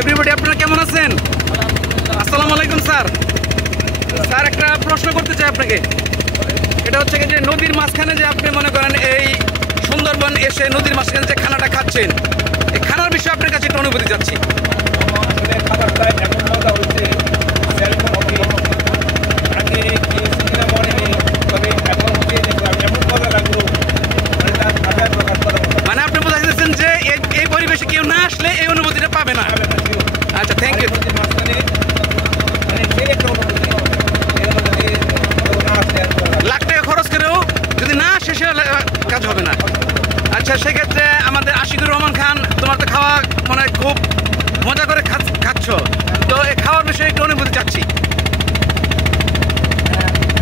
Everybody, আপনারা কেমন আছেন? আসসালামু আলাইকুম স্যার। স্যার, একটা প্রশ্ন করতে চাই আপনাকে। এটা হচ্ছে যে নদীর মাঝখানে যে আপনি মনে করেন এই সুন্দরবন এসে নদীর মাঝখানে যে খানাটা খাচ্ছেন, এই খানার বিষয়ে আপনার কাছে একটা অনুভূতি যাচ্ছি। খাবারটা এমন মজা হচ্ছে, আগে খেয়েছি কিনা মনে নেই, তবে এখন খেয়ে দেখলাম এমন মজা লাগলো, মানে তার ভাষায় প্রকাশ করা মতো। মানে আপনি বোঝা যাচ্ছেন যে এই পরিবেশে কেউ না আসলে এই অনুভূতিটা পাবে না। আচ্ছা, থ্যাংক ইউ। মাঝখানে মানে সেই একটা অনুভূতি, এই অনুভূতি না আসলে লাখ টাকা খরচ করেও যদি না আসে সে কাজ হবে না। আচ্ছা, সেক্ষেত্রে আমাদের আশিকুর রহমান খান, তোমার তো খাওয়া মানে খুব মজা করে খাচ্ছ, তো এই খাওয়ার বিষয়ে একটু অনুভূতি চাচ্ছি।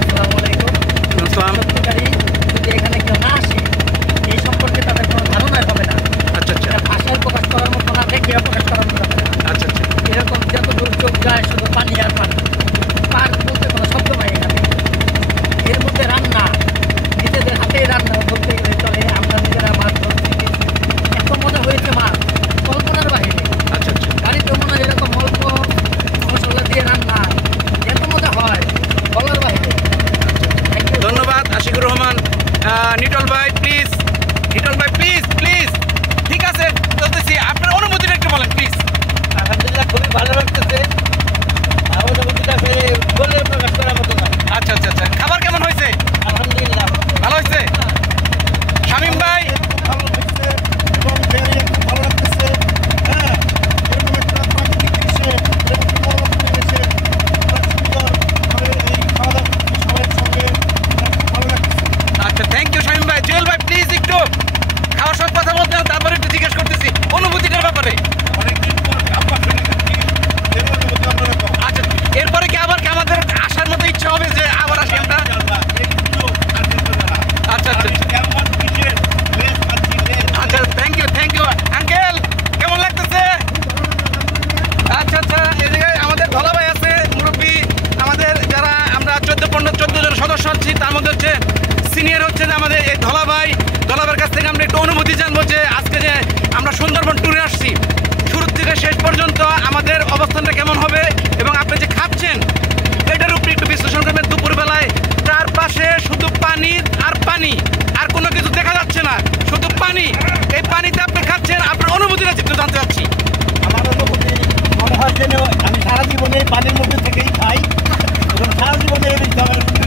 আসসালামু আলাইকুম। সত্যিকারই যদি এখানে কেউ না আসে, এই সম্পর্কে তাদের কোনো ধারণাই হবে না। আচ্ছা আচ্ছা এটা ভাষায় প্রকাশ করার মতো না, দেখে প্রকাশ করার মতো না। আচ্ছা আচ্ছা এরকম যত দূর চোখ যায় শুধু পানি আর পানি, পার বলতে কোনো শব্দ নাই এখানে। এর মধ্যে রান্না, নিজেদের হাতেই রান্না বলতে গেলে চলে। আমরা নিজেরা মাছ ধরছি, এত মজা হয়েছে মাছ কল্পনার বাহিরে। আচ্ছা আচ্ছা গাড়িতে মনে হয় এরকম অল্প মশলা দিয়ে রান্না, এত মজা হয় বলার বাহিরে। ধন্যবাদ আশিকুর রহমান। নিটল ভাই প্লিজ, নিটল ভাই প্লিজ প্লিজ। ঠিক আছে, চলতেছি। আপনার অনুভূতিটা একটু বলেন প্লিজ। আলহামদুলিল্লাহ খুবই ভালো লাগতেছে, আর অনুভূতিটা বলে প্রকাশ করার মতো না। আচ্ছা আচ্ছা আচ্ছা, খাবার কেমন হয়েছে? আলহামদুলিল্লাহ ভালো হয়েছে। শামীম ভাই, ভালো লাগছে এবং ভালো লাগতেছে। হ্যাঁ, এরকম একটা প্রাকৃতিক দৃশ্যে, এরকম একটা বড় পরিবেশে সুন্দরভাবে এই খাওয়া দাওয়া সবাই সঙ্গে ভালো লাগতেছে। আচ্ছা থ্যাংক ইউ শামীম ভাই। জুয়েল ভাই প্লিজ একটু খাওয়ার সব কথা বলতে হবে, তারপরে একটু জিজ্ঞেস করতেছি অনুভূতিটার ব্যাপারে। অনেকদিন পর আমরা ফিরে যাচ্ছি, এর অনুভূতি অন্যরকম। আচ্ছা, এরপরে কি আবার কি আমাদের আসার মতো ইচ্ছা হবে যে আবার আসি আমরা? আচ্ছা আচ্ছা আচ্ছা, thank you thank you. Uncle, কেমন লাগতেছে? আচ্ছা আচ্ছা, এই জায়গায় আমাদের ধলা ভাই আছে, মুরব্বী। আমাদের যারা আমরা 14 জন সদস্য আছি, তার মধ্যে হচ্ছে সিনিয়র হচ্ছে যে আমাদের এই ধলা ভাই। ধলা ভাইয়ের কাছ থেকে আমরা একটু অনুভূতি জানবো যে আজকে যে আমরা সুন্দরবন ট্যুরে আসছি, শুরু থেকে শেষ পর্যন্ত আমাদের অবস্থানটা কেমন হবে এবং আপনি যে খাচ্ছেন এটার উপরে একটু বিশ্লেষণ করবেন। দুপুরবেলায় তার পাশে শুধু পানি আর পানি, আর কোনো কিছু দেখা যাচ্ছে না, শুধু পানি। এই পানিতে আপনি খাচ্ছেন, আপনার অনুভূতিটা একটু জানতে চাচ্ছি। আমার অনুভূতি মনে হয় যেন আমি সারা জীবনে পানির মধ্যে থেকেই খাই এবং সারা জীবনে এই জলের মধ্যে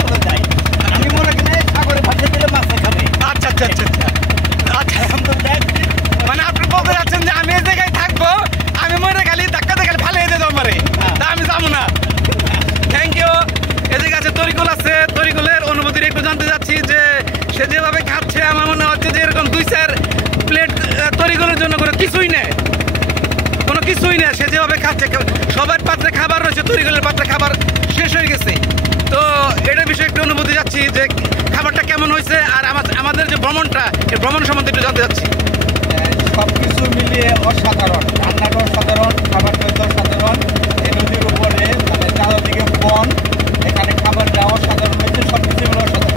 চলে যাই। আমি মনে করি সাগরে ভাসিয়ে দিলে মাছ খাবে। আচ্ছা আচ্ছা আচ্ছা আচ্ছা আচ্ছা, আলহামদুলিল্লাহ। মানে আপনি বলতে যাচ্ছেন যে আমি এই জায়গায় থাকবো, আমি মনে খালি ধাক্কাতে খালি ফালিয়ে দিয়ে যাবো পারে, তা আমি যাবো না। Thank you. এদিকে আছে তরিকুল আছে, তরিকুলের অনুভূতির একটু জানতে চাচ্ছি যে সে যেভাবে খাচ্ছে আমার মনে হচ্ছে যে এরকম 2-4 প্লেট তরিকুলের জন্য কোনো কিছুই নেই, কোনো কিছুই নেই। সে যেভাবে খাচ্ছে, সবার পাত্রে খাবার রয়েছে, তরিকুলের পাত্রে খাবার শেষ হয়ে গেছে। তো এটার বিষয়ে একটু অনুভূতি যাচ্ছি যে খাবারটা কেমন হয়েছে, আর আমাদের যে ভ্রমণটা, এই ভ্রমণ সম্বন্ধে একটু জানতে চাচ্ছি। সব কিছু মিলিয়ে অসাধারণ, রান্নাটা অসাধারণ, খাবারটা অসাধারণ। এই নদীর উপরে মানে চারদিকে বন, এখানে খাবারটা অসাধারণ হয়েছে, সব কিছু অসাধারণ।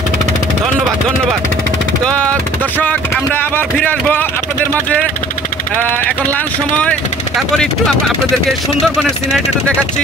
ধন্যবাদ ধন্যবাদ। তো দর্শক, আমরা আবার ফিরে আসবো আপনাদের মাঝে। এখন লাঞ্চ সময়, তারপরে একটু আপনাদেরকে সুন্দরবনের সিনারিটা একটু দেখাচ্ছি।